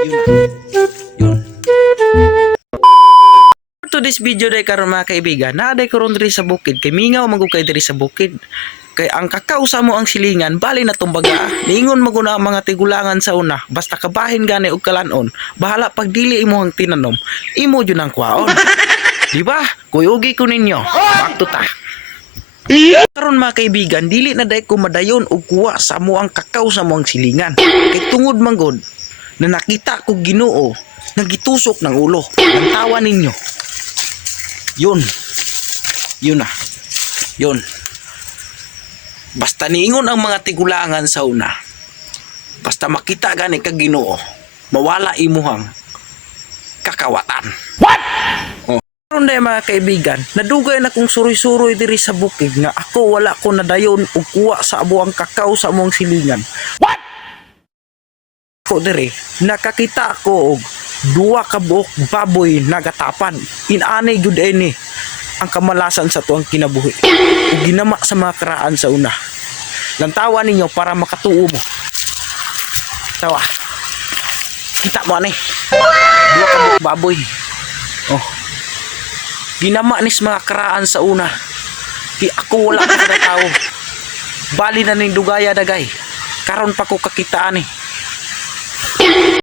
Yun. To this video day karon mga kaibigan, naaday ko ron diri sa bukid kay mingaw magukay diri sa bukid. Kay ang kakausa mo ang silingan, bali na tumbaga. Niingon maguna ang mga tigulangan sa una, basta kabahin gani og kalanon, bahala pag dili imo ang tinanom, imo jud ang kwaon. Di ba? Kuyugi ko ninyo. Bakto ta. Karon mga kaibigan, dili na day ko madayon og kuha sa mo ang kakao sa mo ang silingan. Kay tungod manggod na nakita ko Ginoo nagitusok ng ulo. Ang tawa ninyo. Yun. Yun na. Yun. Basta niingon ang mga tigulangan sa una. Basta makita gani ka Ginoo, mawala imuhang kakawatan. What? Oh. Karon day mga kaibigan, nadugay na kong suroy-suroy diri sa bukid nga ako wala ko nadayon og kuha sa abuang kakao sa among silingan. What? Ko diri, nakakita ko og duwa ka buok baboy nagatapan. Inanay gud ni ang kamalasan sa tuang kinabuhi. Ug ginama sa mga karaan sa una. Lantawa ninyo para makatuo mo. Tawa. Kita mo ani. Duwa ka buok baboy. Oh. Ginama nis mga karaan sa una. Di ako wala ka na tao. Bali na ning dugaya dagay. Karon pa ko kakitaan ni.